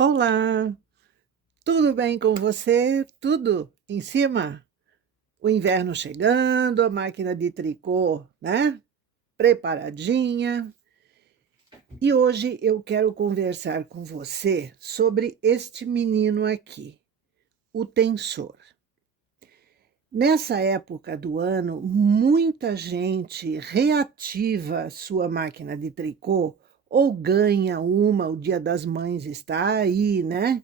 Olá, tudo bem com você? Tudo em cima? O inverno chegando, a máquina de tricô, né? Preparadinha. E hoje eu quero conversar com você sobre este menino aqui, o tensor. Nessa época do ano, muita gente reativa a sua máquina de tricô ou ganha uma, o Dia das Mães está aí, né?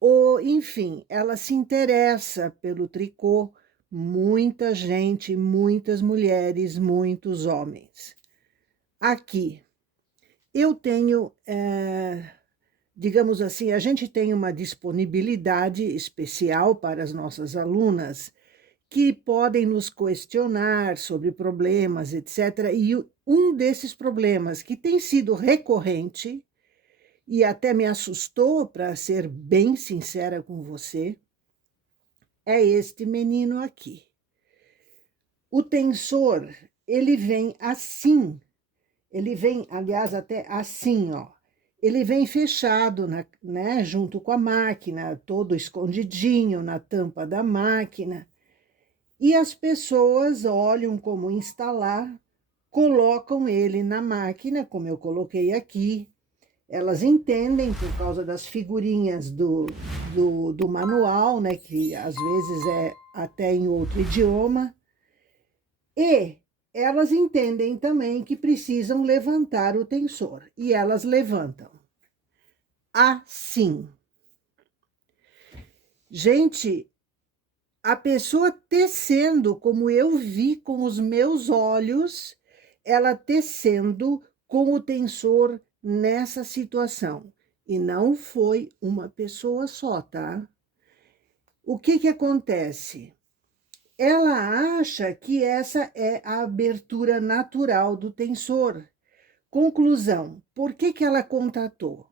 Ou, enfim, ela se interessa pelo tricô, muita gente, muitas mulheres, muitos homens. Aqui, eu tenho, digamos assim, a gente tem uma disponibilidade especial para as nossas alunas que podem nos questionar sobre problemas, etc. E um desses problemas que tem sido recorrente, e até me assustou, para ser bem sincera com você, é este menino aqui. O tensor, ele vem assim, ele vem, aliás, até assim, ó. Ele vem fechado, né, junto com a máquina, todo escondidinho na tampa da máquina. E as pessoas olham como instalar, colocam ele na máquina, como eu coloquei aqui. Elas entendem por causa das figurinhas do manual, né, que às vezes é até em outro idioma, e elas entendem também que precisam levantar o tensor, e elas levantam. Assim. Gente, a pessoa tecendo, como eu vi com os meus olhos, ela tecendo com o tensor nessa situação. E não foi uma pessoa só, tá? O que acontece? Ela acha que essa é a abertura natural do tensor. Conclusão, por que ela contatou?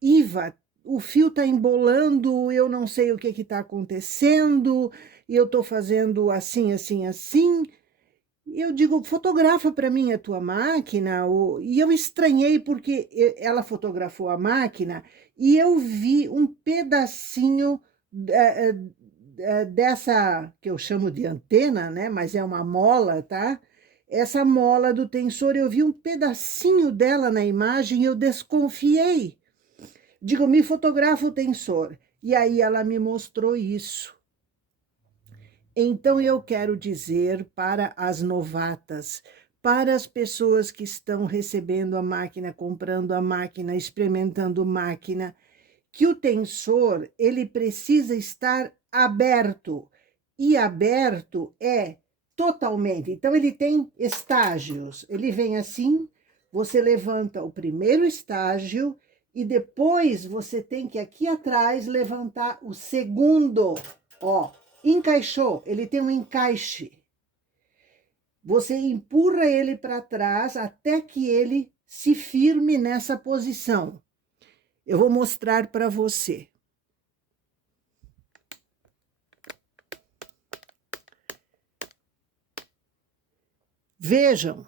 Iva, o fio está embolando, eu não sei o que está acontecendo, e eu estou fazendo assim, assim, assim. E eu digo, fotografa para mim a tua máquina. E eu estranhei porque ela fotografou a máquina e eu vi um pedacinho dessa, que eu chamo de antena, né? Mas é uma mola, tá? Essa mola do tensor, eu vi um pedacinho dela na imagem e eu desconfiei. Digo, me fotografa o tensor. E aí ela me mostrou isso. Então eu quero dizer para as novatas, para as pessoas que estão recebendo a máquina, comprando a máquina, experimentando máquina, que o tensor, ele precisa estar aberto. E aberto é totalmente. Então ele tem estágios. Ele vem assim, você levanta o primeiro estágio e depois você tem que aqui atrás levantar o segundo, ó. Encaixou, ele tem um encaixe. Você empurra ele para trás até que ele se firme nessa posição. Eu vou mostrar para você. Vejam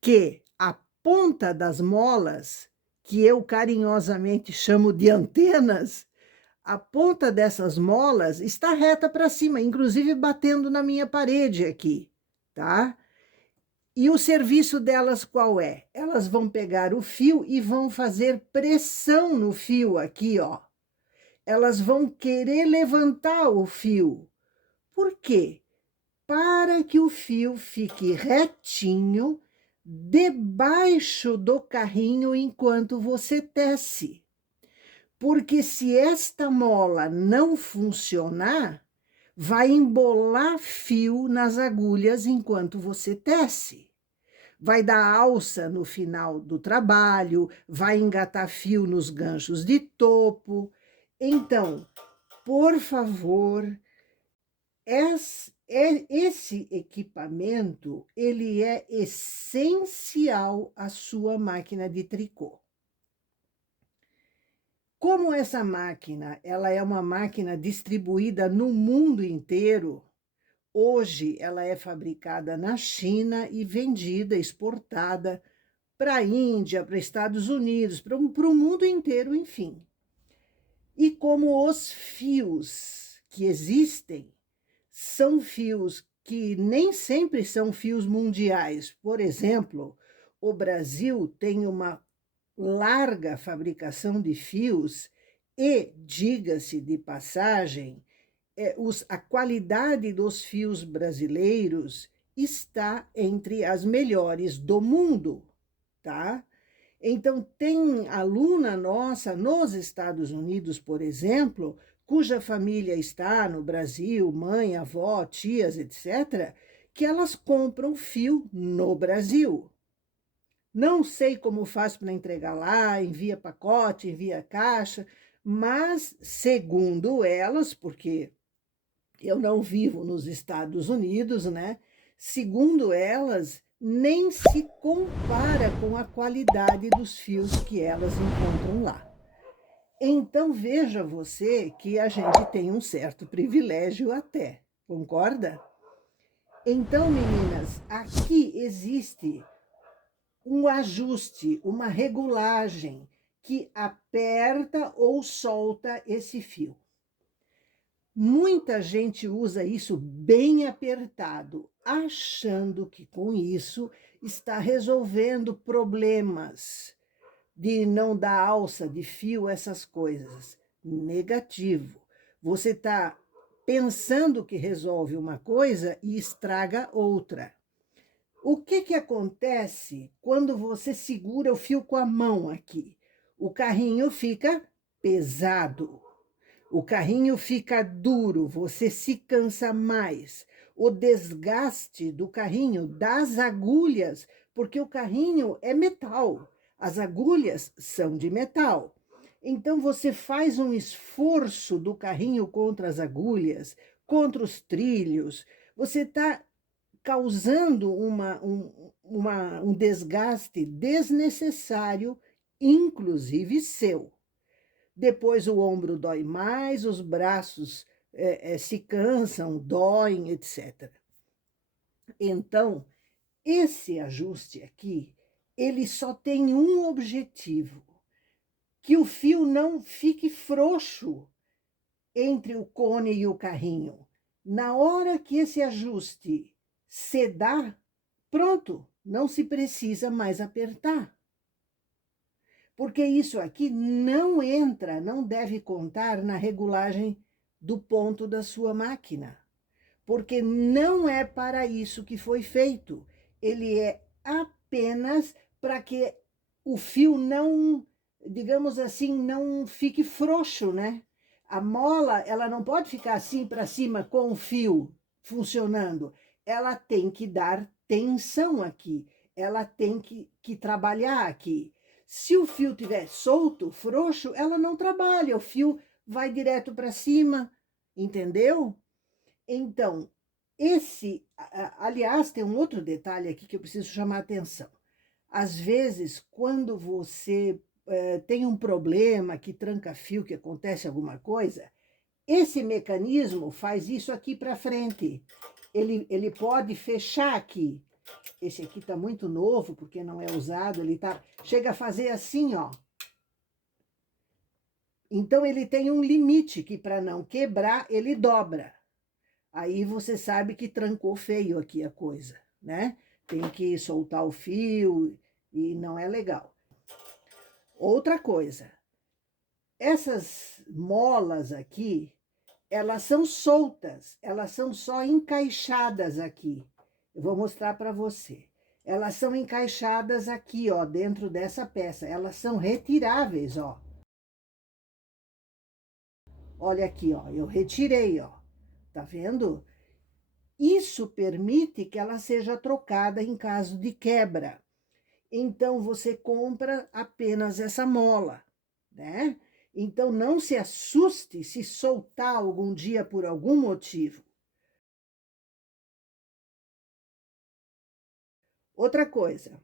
que a ponta das molas, que eu carinhosamente chamo de antenas, a ponta dessas molas está reta para cima, inclusive batendo na minha parede aqui, tá? E o serviço delas qual é? Elas vão pegar o fio e vão fazer pressão no fio aqui, ó. Elas vão querer levantar o fio. Por quê? Para que o fio fique retinho debaixo do carrinho enquanto você tece. Porque se esta mola não funcionar, vai embolar fio nas agulhas enquanto você tece. Vai dar alça no final do trabalho, vai engatar fio nos ganchos de topo. Então, por favor, esse equipamento, ele é essencial à sua máquina de tricô. Como essa máquina, ela é uma máquina distribuída no mundo inteiro, hoje ela é fabricada na China e vendida, exportada para a Índia, para Estados Unidos, para o mundo inteiro, enfim. E como os fios que existem são fios que nem sempre são fios mundiais. Por exemplo, o Brasil tem uma larga fabricação de fios e, diga-se de passagem, a qualidade dos fios brasileiros está entre as melhores do mundo, tá? Então, tem aluna nossa nos Estados Unidos, por exemplo, cuja família está no Brasil, mãe, avó, tias, etc., que elas compram fio no Brasil. Não sei como faz para entregar lá, envia pacote, envia caixa, mas, segundo elas, porque eu não vivo nos Estados Unidos, né? Segundo elas, nem se compara com a qualidade dos fios que elas encontram lá. Então veja você que a gente tem um certo privilégio até, concorda? Então, meninas, aqui existe um ajuste, uma regulagem que aperta ou solta esse fio. Muita gente usa isso bem apertado, achando que com isso está resolvendo problemas de não dar alça de fio, essas coisas. Negativo. Você está pensando que resolve uma coisa e estraga outra. O que acontece quando você segura o fio com a mão aqui? O carrinho fica pesado. O carrinho fica duro, você se cansa mais. O desgaste do carrinho, das agulhas, porque o carrinho é metal, as agulhas são de metal. Então você faz um esforço do carrinho contra as agulhas, contra os trilhos, você está causando um desgaste desnecessário, inclusive seu. Depois o ombro dói mais, os braços se cansam, doem, etc. Então, esse ajuste aqui, ele só tem um objetivo, que o fio não fique frouxo entre o cone e o carrinho. Na hora que esse ajuste se dá, pronto, não se precisa mais apertar. Porque isso aqui não entra, não deve contar na regulagem do ponto da sua máquina. Porque não é para isso que foi feito. Ele é apenas para que o fio não, digamos assim, não fique frouxo, né? A mola, ela não pode ficar assim para cima com o fio funcionando. Ela tem que dar tensão aqui. Ela tem que trabalhar aqui. Se o fio estiver solto, frouxo, ela não trabalha. O fio vai direto para cima, entendeu? Então, aliás, tem um outro detalhe aqui que eu preciso chamar a atenção. Às vezes, quando você tem um problema que tranca fio, que acontece alguma coisa, esse mecanismo faz isso aqui para frente. Ele pode fechar aqui. Esse aqui está muito novo, porque não é usado, chega a fazer assim, ó. Então, ele tem um limite que, para não quebrar, ele dobra. Aí você sabe que trancou feio aqui a coisa, né? Tem que soltar o fio e não é legal. Outra coisa, essas molas aqui, elas são soltas, elas são só encaixadas aqui. Eu vou mostrar para você. Elas são encaixadas aqui, ó, dentro dessa peça. Elas são retiráveis, ó. Olha aqui, ó, eu retirei, ó. Tá vendo? Isso permite que ela seja trocada em caso de quebra. Então, você compra apenas essa mola, né? Então, não se assuste se soltar algum dia por algum motivo. Outra coisa,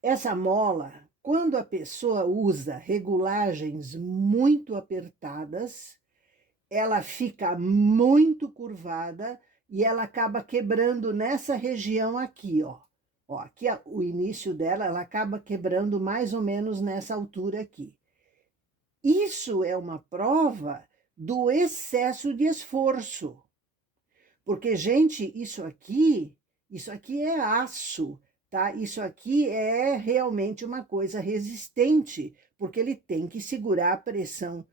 essa mola, quando a pessoa usa regulagens muito apertadas, ela fica muito curvada e ela acaba quebrando nessa região aqui, ó. Ó, aqui o início dela, ela acaba quebrando mais ou menos nessa altura aqui. Isso é uma prova do excesso de esforço. Porque, gente, isso aqui é aço, tá? Isso aqui é realmente uma coisa resistente, porque ele tem que segurar a pressão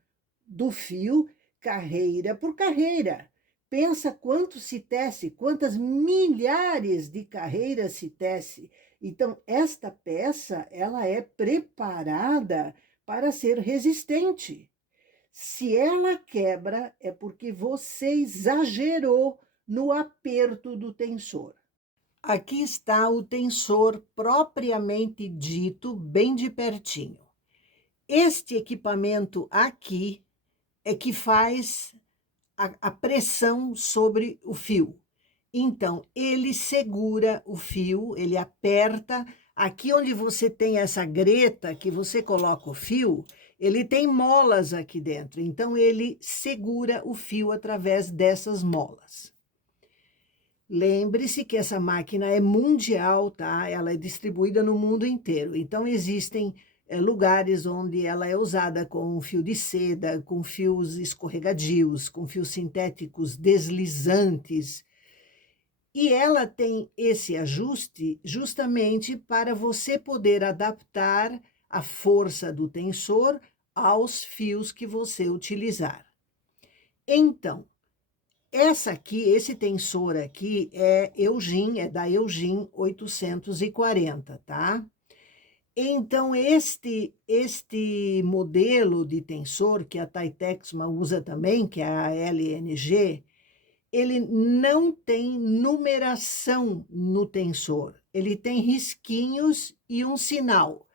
do fio carreira por carreira. Pensa quanto se tece, quantas milhares de carreiras se tece. Então, esta peça, ela é preparada para ser resistente. Se ela quebra, é porque você exagerou no aperto do tensor. Aqui está o tensor propriamente dito, bem de pertinho. Este equipamento aqui é que faz a pressão sobre o fio. Então, ele segura o fio, ele aperta. Aqui onde você tem essa greta que você coloca o fio, ele tem molas aqui dentro. Então, ele segura o fio através dessas molas. Lembre-se que essa máquina é mundial, tá? Ela é distribuída no mundo inteiro. Então, existem lugares onde ela é usada com fio de seda, com fios escorregadios, com fios sintéticos deslizantes. E ela tem esse ajuste justamente para você poder adaptar a força do tensor aos fios que você utilizar. Então, esse tensor aqui é da Eugene 840, tá? Então, este modelo de tensor que a Titexma usa também, que é a LNG, ele não tem numeração no tensor. Ele tem risquinhos e um sinal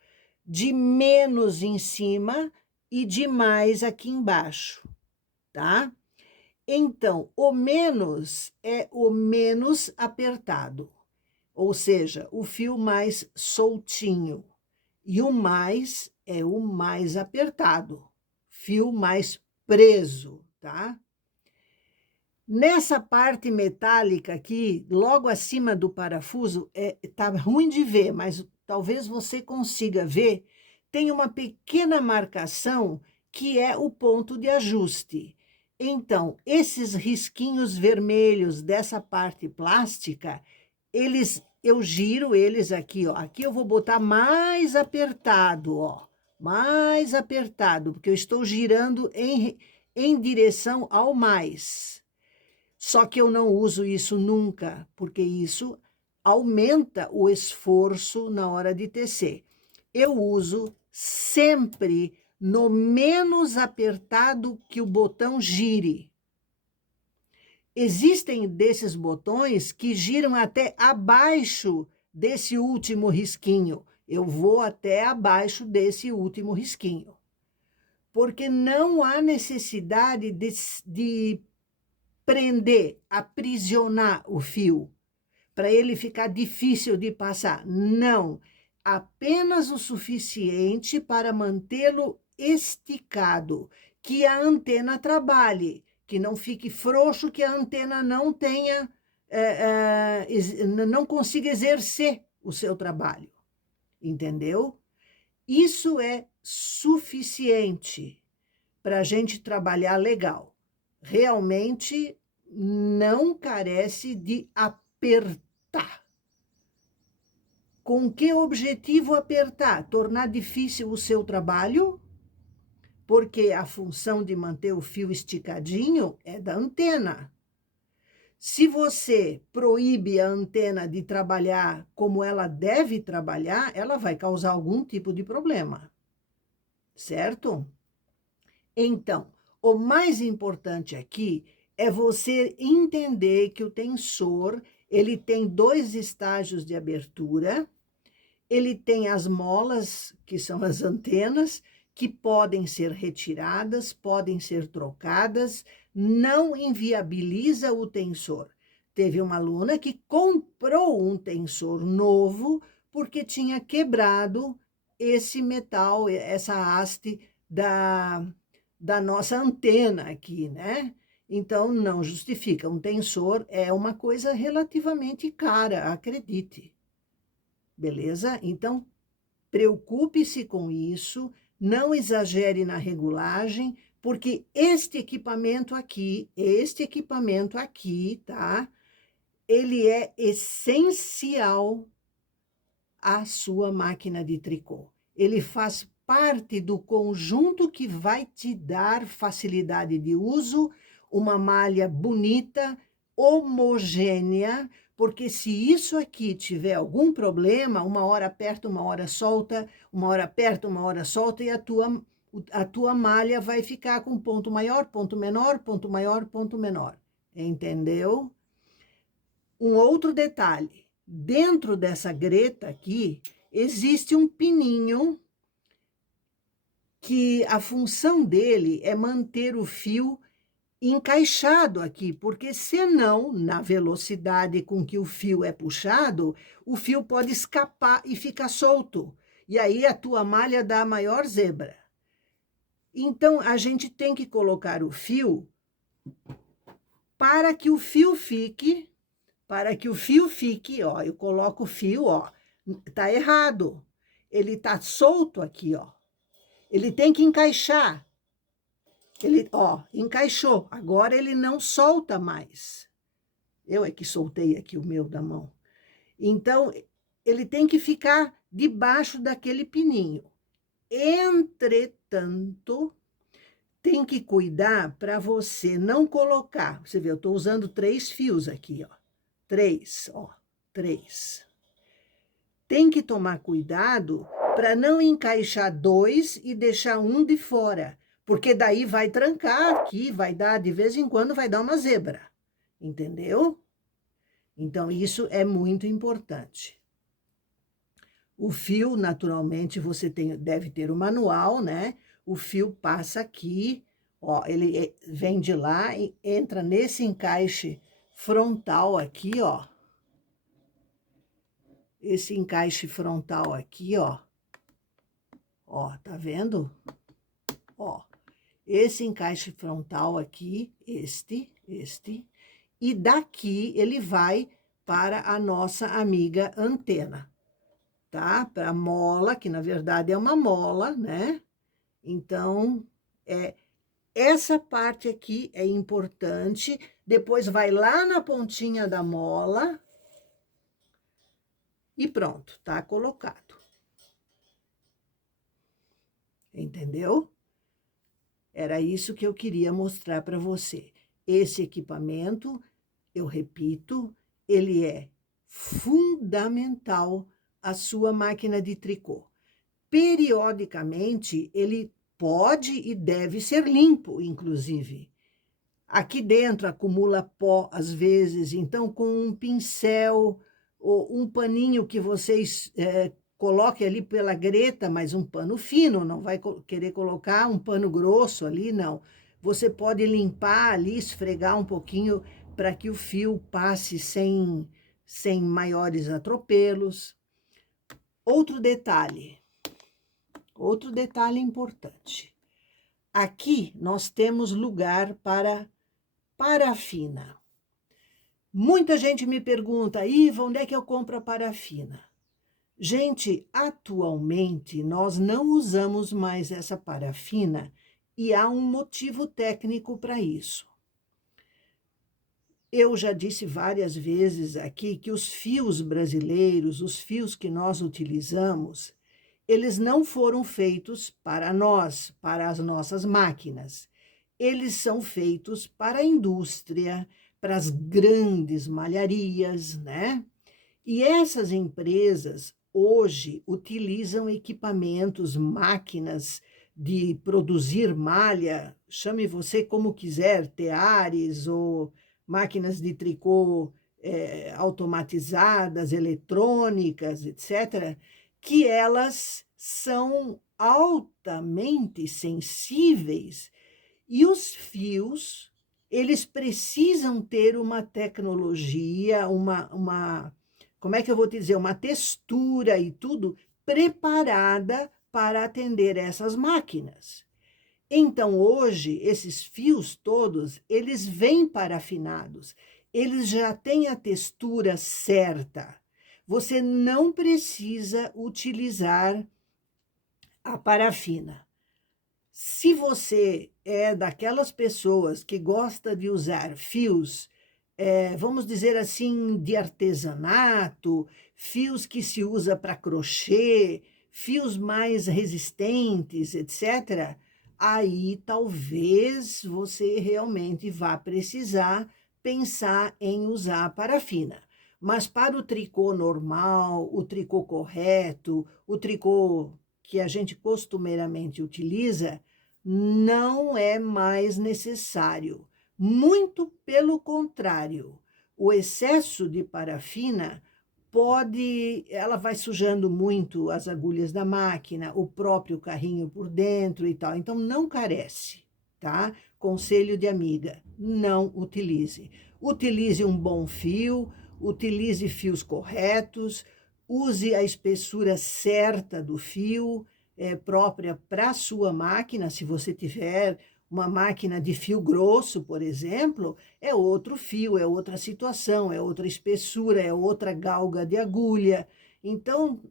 de menos em cima e de mais aqui embaixo, tá? Então, o menos é o menos apertado, ou seja, o fio mais soltinho. E o mais é o mais apertado, fio mais preso, tá? Nessa parte metálica aqui, logo acima do parafuso, tá ruim de ver, mas talvez você consiga ver, tem uma pequena marcação que é o ponto de ajuste. Então, esses risquinhos vermelhos dessa parte plástica, eu giro eles aqui, ó. Aqui eu vou botar mais apertado, ó. Mais apertado, porque eu estou girando em direção ao mais. Só que eu não uso isso nunca, porque isso aumenta o esforço na hora de tecer. Eu uso sempre no menos apertado que o botão gire. Existem desses botões que giram até abaixo desse último risquinho. Eu vou até abaixo desse último risquinho. Porque não há necessidade de prender, aprisionar o fio, para ele ficar difícil de passar. Não, apenas o suficiente para mantê-lo esticado, que a antena trabalhe, que não fique frouxo, que a antena não tenha, não consiga exercer o seu trabalho, entendeu? Isso é suficiente para a gente trabalhar legal. Realmente não carece de apertar. Com que objetivo apertar? Tornar difícil o seu trabalho? Porque a função de manter o fio esticadinho é da antena. Se você proíbe a antena de trabalhar como ela deve trabalhar, ela vai causar algum tipo de problema. Certo? Então, o mais importante aqui é você entender que o tensor, ele tem 2 estágios de abertura, ele tem as molas, que são as antenas, que podem ser retiradas, podem ser trocadas, não inviabiliza o tensor. Teve uma aluna que comprou um tensor novo porque tinha quebrado esse metal, essa haste da nossa antena aqui, né? Então, não justifica. Um tensor é uma coisa relativamente cara, acredite. beleza? Então, preocupe-se com isso, não exagere na regulagem, porque este equipamento aqui, tá? Ele é essencial à sua máquina de tricô. Ele faz parte do conjunto que vai te dar facilidade de uso, uma malha bonita, homogênea, porque se isso aqui tiver algum problema, uma hora aperta, uma hora solta, uma hora aperta, uma hora solta, e a tua malha vai ficar com ponto maior, ponto menor, ponto maior, ponto menor. Entendeu? Um outro detalhe, dentro dessa greta aqui, existe um pininho que a função dele é manter o fio encaixado aqui, porque senão, na velocidade com que o fio é puxado, o fio pode escapar e ficar solto. E aí a tua malha dá a maior zebra. Então, a gente tem que colocar o fio para que o fio fique, ó, eu coloco o fio, ó, tá errado. Ele tá solto aqui, ó. Ele tem que encaixar. Ele, ó, encaixou. Agora ele não solta mais. Eu é que soltei aqui o meu da mão. Então, ele tem que ficar debaixo daquele pininho. Entretanto, tem que cuidar para você não colocar. Você vê, eu estou usando 3 fios aqui, ó. 3, ó, 3. Tem que tomar cuidado para não encaixar 2 e deixar um de fora, porque daí vai trancar aqui, vai dar, de vez em quando, vai dar uma zebra, entendeu? Então, isso é muito importante. O fio, naturalmente, você deve ter o manual, né? O fio passa aqui, ó, ele vem de lá e entra nesse encaixe frontal aqui, ó. Esse encaixe frontal aqui, ó. Ó, tá vendo? Ó, esse encaixe frontal aqui, este, e daqui ele vai para a nossa amiga antena, tá? Para a mola, que na verdade é uma mola, né? Então, essa parte aqui é importante. Depois vai lá na pontinha da mola e pronto, tá colocado. Entendeu? Era isso que eu queria mostrar para você. Esse equipamento, eu repito, ele é fundamental à sua máquina de tricô. Periodicamente, ele pode e deve ser limpo, inclusive. Aqui dentro acumula pó, às vezes, então com um pincel ou um paninho que vocês coloque ali pela greta, mas um pano fino, não vai querer colocar um pano grosso ali, não. Você pode limpar ali, esfregar um pouquinho para que o fio passe sem maiores atropelos. Outro detalhe importante. Aqui nós temos lugar para parafina. Muita gente me pergunta, Iva, onde é que eu compro a parafina? Gente, atualmente nós não usamos mais essa parafina e há um motivo técnico para isso. Eu já disse várias vezes aqui que os fios brasileiros, os fios que nós utilizamos, eles não foram feitos para nós, para as nossas máquinas. Eles são feitos para a indústria, para as grandes malharias, né? E essas empresas hoje utilizam equipamentos, máquinas de produzir malha, chame você como quiser, teares ou máquinas de tricô automatizadas, eletrônicas, etc., que elas são altamente sensíveis e os fios, eles precisam ter uma tecnologia, como é que eu vou te dizer, uma textura e tudo preparada para atender essas máquinas. Então, hoje, esses fios todos, eles vêm parafinados, eles já têm a textura certa. você não precisa utilizar a parafina. Se você é daquelas pessoas que gosta de usar fios, vamos dizer assim, de artesanato, fios que se usa para crochê, fios mais resistentes, etc., aí talvez você realmente vá precisar pensar em usar a parafina. Mas para o tricô normal, o tricô correto, o tricô que a gente costumeiramente utiliza, não é mais necessário. Muito pelo contrário, o excesso de parafina ela vai sujando muito as agulhas da máquina, o próprio carrinho por dentro e tal. Então não carece, tá? Conselho de amiga, não utilize. Utilize um bom fio, utilize fios corretos, use a espessura certa do fio, própria para a sua máquina. Se você tiver uma máquina de fio grosso, por exemplo, é outro fio, é outra situação, é outra espessura, é outra galga de agulha. Então,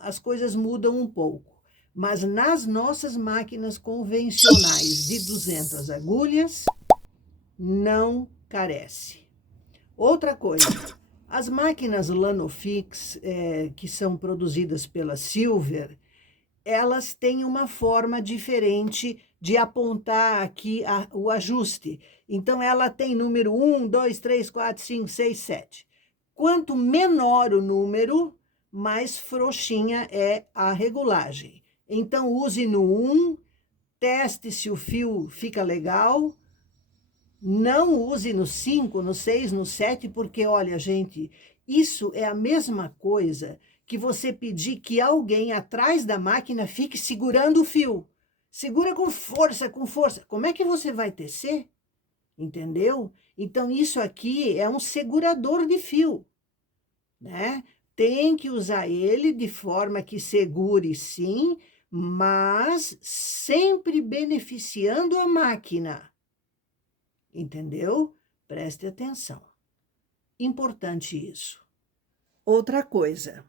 as coisas mudam um pouco. Mas nas nossas máquinas convencionais de 200 agulhas, não carece. Outra coisa, as máquinas Lanofix, que são produzidas pela Silver, elas têm uma forma diferente de apontar aqui o ajuste. Então, ela tem número 1, 2, 3, 4, 5, 6, 7. Quanto menor o número, mais frouxinha é a regulagem. Então, use no 1, teste se o fio fica legal. Não use no 5, no 6, no 7, porque, olha, gente, isso é a mesma coisa que você pedir que alguém atrás da máquina fique segurando o fio. Segura com força, com força. Como é que você vai tecer? Entendeu? Então, isso aqui é um segurador de fio, né? Tem que usar ele de forma que segure, sim, mas sempre beneficiando a máquina. Entendeu? Preste atenção. Importante isso. Outra coisa.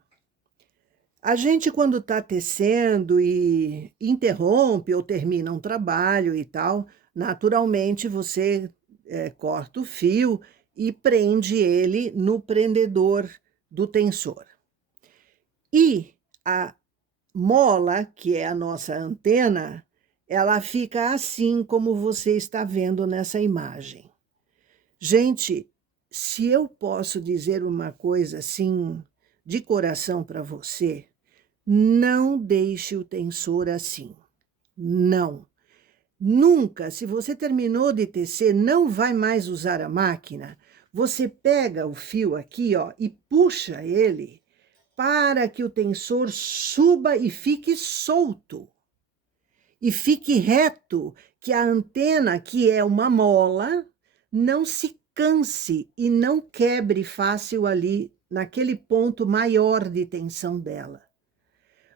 A gente, quando está tecendo e interrompe ou termina um trabalho e tal, naturalmente você corta o fio e prende ele no prendedor do tensor. E a mola, que é a nossa antena, ela fica assim como você está vendo nessa imagem. Gente, se eu posso dizer uma coisa assim, de coração para você, não deixe o tensor assim. Não. Nunca, se você terminou de tecer, não vai mais usar a máquina, você pega o fio aqui, ó, e puxa ele para que o tensor suba e fique solto. E fique reto, que a antena, que é uma mola, não se canse e não quebre fácil ali naquele ponto maior de tensão dela.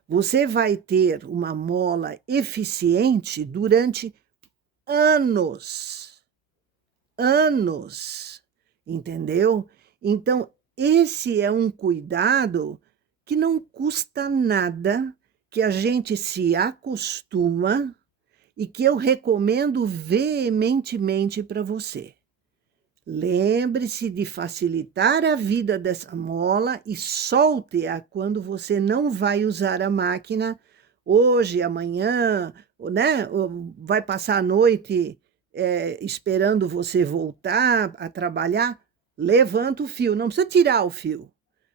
Você vai ter uma mola eficiente durante anos. Anos, entendeu? Então, esse é um cuidado que não custa nada, que a gente se acostuma e que eu recomendo veementemente para você. Lembre-se de facilitar a vida dessa mola e solte-a quando você não vai usar a máquina hoje, amanhã, né? Vai passar a noite esperando você voltar a trabalhar. Levanta o fio, não precisa tirar o fio,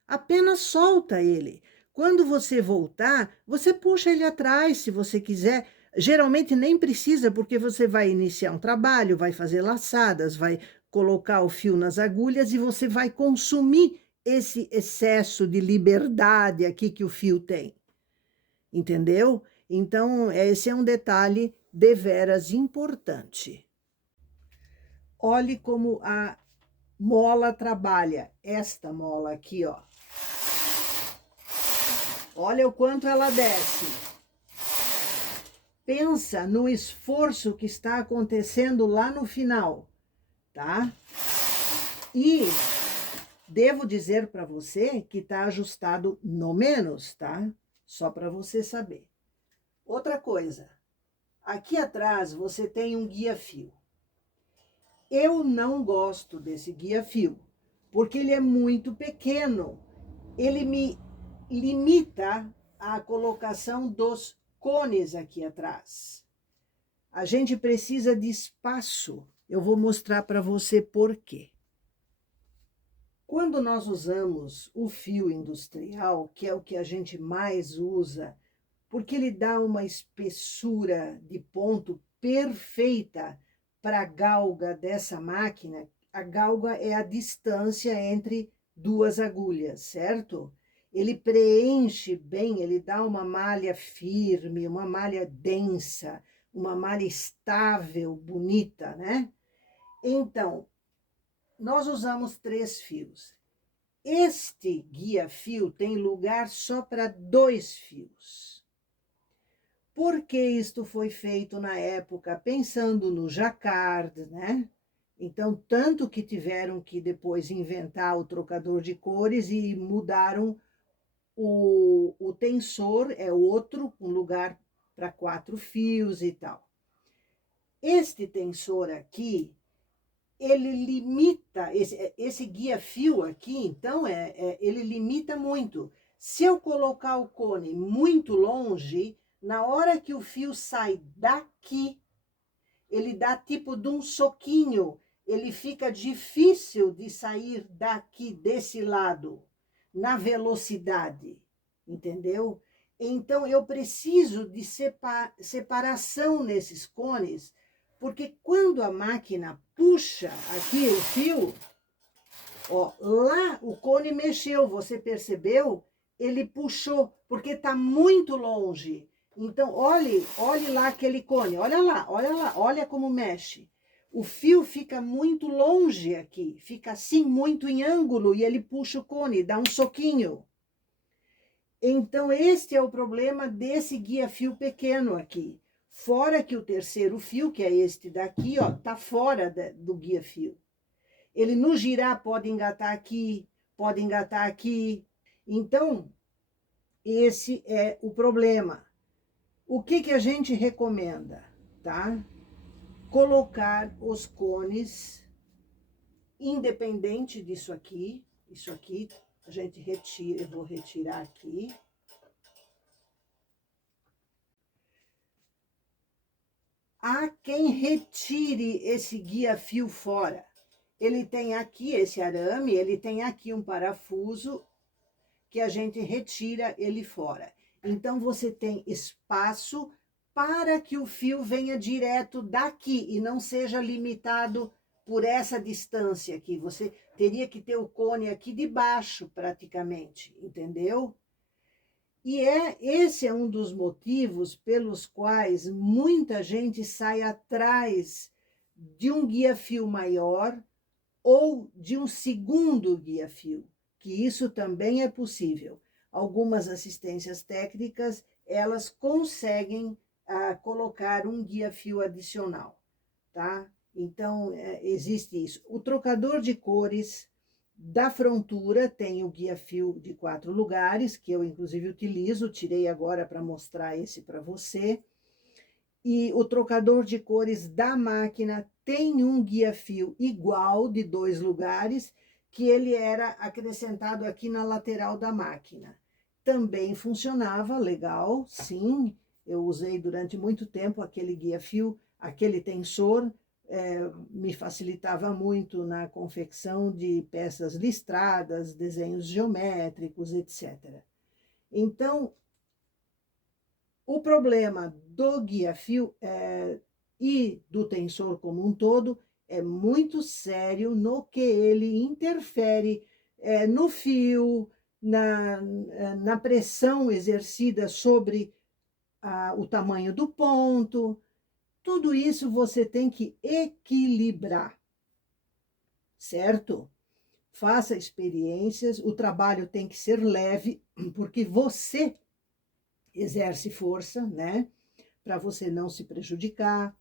apenas solta ele. Quando você voltar, você puxa ele atrás, se você quiser. Geralmente nem precisa, porque você vai iniciar um trabalho, vai fazer laçadas, vai colocar o fio nas agulhas e você vai consumir esse excesso de liberdade aqui que o fio tem. Entendeu? Então, esse é um detalhe deveras importante. Olhe como a mola trabalha. Esta mola aqui, ó. Olha o quanto ela desce. Pensa no esforço que está acontecendo lá no final, tá? E Devo dizer para você que está ajustado no menos, tá? Só para você saber. Outra coisa, aqui atrás você tem um guia-fio. Eu não gosto desse guia-fio, porque ele é muito pequeno. Ele me limita a colocação dos cones aqui atrás. A gente precisa de espaço. Eu vou mostrar para você por quê. Quando nós usamos o fio industrial, que é o que a gente mais usa, porque ele dá uma espessura de ponto perfeita para a galga dessa máquina. A galga é a distância entre duas agulhas, certo? Ele preenche bem, ele dá uma malha firme, uma malha densa, uma malha estável, bonita, né? Então, nós usamos 3 fios. Este guia-fio tem lugar só para 2 fios. Por que isto foi feito na época? Pensando no jacquard, né? Então, tanto que tiveram que depois inventar o trocador de cores e mudaram o tensor, é outro, um lugar para 4 fios e tal. Este tensor aqui, ele limita, esse guia-fio aqui, então, ele limita muito. Se eu colocar o cone muito longe, na hora que o fio sai daqui, ele dá tipo de um soquinho, ele fica difícil de sair daqui, desse lado, na velocidade, entendeu? Então, eu preciso de separação nesses cones, porque quando a máquina puxa aqui o fio, ó, lá o cone mexeu, você percebeu? Ele puxou, porque está muito longe. Então, olhe lá aquele cone, olha lá, olha como mexe. O fio fica muito longe aqui, fica assim, muito em ângulo, e ele puxa o cone, dá um soquinho. Então, este é o problema desse guia-fio pequeno aqui. Fora que o terceiro fio, que é este daqui, ó, tá fora do guia-fio. Ele no girar pode engatar aqui, pode engatar aqui. Então, esse é o problema. O que a gente recomenda, tá? Colocar os cones independente disso aqui. Isso aqui a gente retira, eu vou retirar aqui. Há quem retire esse guia-fio fora. Ele tem aqui esse arame, ele tem aqui um parafuso que a gente retira ele fora. Então, você tem espaço para que o fio venha direto daqui e não seja limitado por essa distância aqui. Você teria que ter o cone aqui de baixo, praticamente, entendeu? E esse é um dos motivos pelos quais muita gente sai atrás de um guia-fio maior ou de um segundo guia-fio, que isso também é possível. Algumas assistências técnicas, elas conseguem colocar um guia-fio adicional, tá? Então, existe isso. O trocador de cores da Frontura tem o guia-fio de 4 lugares, que eu inclusive utilizo, tirei agora para mostrar esse para você. E o trocador de cores da máquina tem um guia-fio igual de 2 lugares, que ele era acrescentado aqui na lateral da máquina. Também funcionava legal, sim. Eu usei durante muito tempo aquele guia-fio, aquele tensor, me facilitava muito na confecção de peças listradas, desenhos geométricos, etc. Então, o problema do guia-fio e do tensor como um todo é muito sério no que ele interfere no fio, na pressão exercida sobre o tamanho do ponto. Tudo isso você tem que equilibrar, certo? Faça experiências, o trabalho tem que ser leve, porque você exerce força, né? Para você não se prejudicar,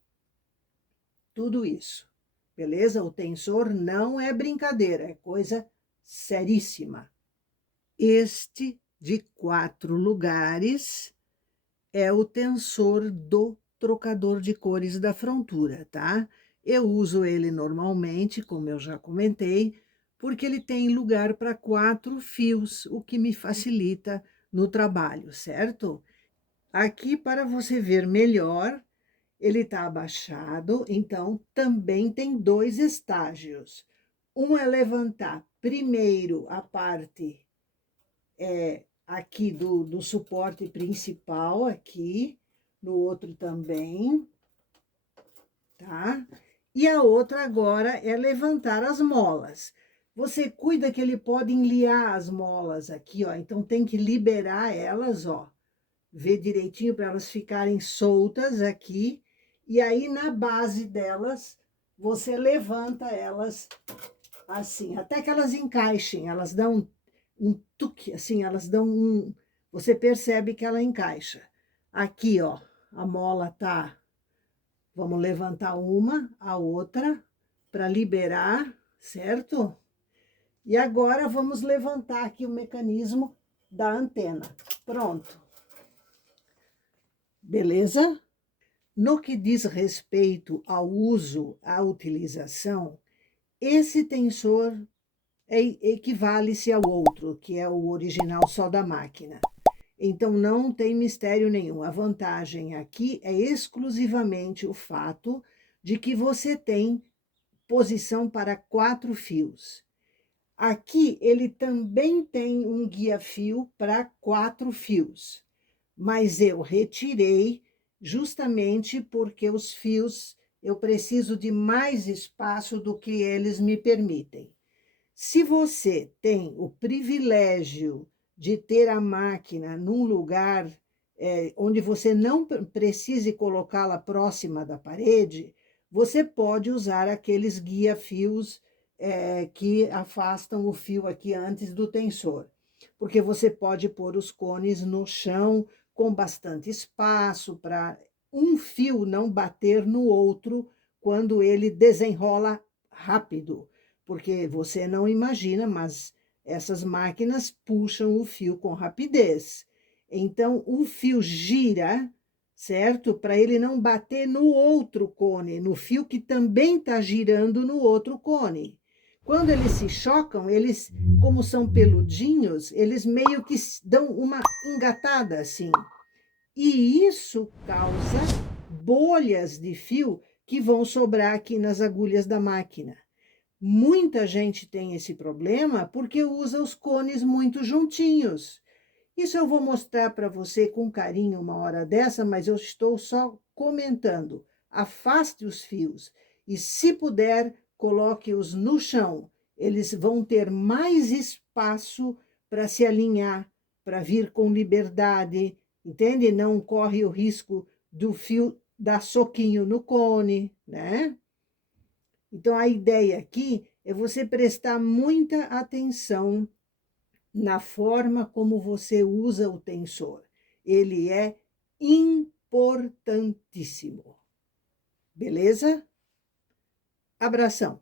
tudo isso, beleza? O tensor não é brincadeira, é coisa seríssima. Este de 4 lugares é o tensor do trocador de cores da Frontura, tá? Eu uso ele normalmente, como eu já comentei, porque ele tem lugar para 4 fios, o que me facilita no trabalho, certo? Aqui, para você ver melhor, ele está abaixado, então também tem 2 estágios. Um é levantar primeiro a parte aqui do suporte principal, aqui, no outro também, tá? E a outra agora é levantar as molas. Você cuida que ele pode enliar as molas aqui, ó, então tem que liberar elas, ó. Ver direitinho para elas ficarem soltas aqui. E aí, na base delas, você levanta elas assim, até que elas encaixem, elas dão um tuque, assim, elas dão um... Você percebe que ela encaixa. Aqui, ó, a mola tá... Vamos levantar uma, a outra, para liberar, certo? E agora vamos levantar aqui o mecanismo da antena. Pronto. Beleza? No que diz respeito ao uso, à utilização, esse tensor equivale-se ao outro, que é o original só da máquina. Então, não tem mistério nenhum. A vantagem aqui é exclusivamente o fato de que você tem posição para 4 fios. Aqui, ele também tem um guia-fio para 4 fios, mas eu retirei justamente porque os fios, eu preciso de mais espaço do que eles me permitem. Se você tem o privilégio de ter a máquina num lugar onde você não precise colocá-la próxima da parede, você pode usar aqueles guia-fios que afastam o fio aqui antes do tensor, porque você pode pôr os cones no chão com bastante espaço para um fio não bater no outro quando ele desenrola rápido, porque você não imagina, mas essas máquinas puxam o fio com rapidez. Então, o fio gira, certo? Para ele não bater no outro cone, no fio que também está girando no outro cone. Quando eles se chocam, eles, como são peludinhos, eles meio que dão uma engatada assim. E isso causa bolhas de fio que vão sobrar aqui nas agulhas da máquina. Muita gente tem esse problema porque usa os cones muito juntinhos. Isso eu vou mostrar para você com carinho uma hora dessa, mas eu estou só comentando. Afaste os fios e, se puder, coloque-os no chão. Eles vão ter mais espaço para se alinhar, para vir com liberdade, entende? Não corre o risco do fio dar soquinho no cone, né? Então, a ideia aqui é você prestar muita atenção na forma como você usa o tensor. Ele é importantíssimo. Beleza? Abração.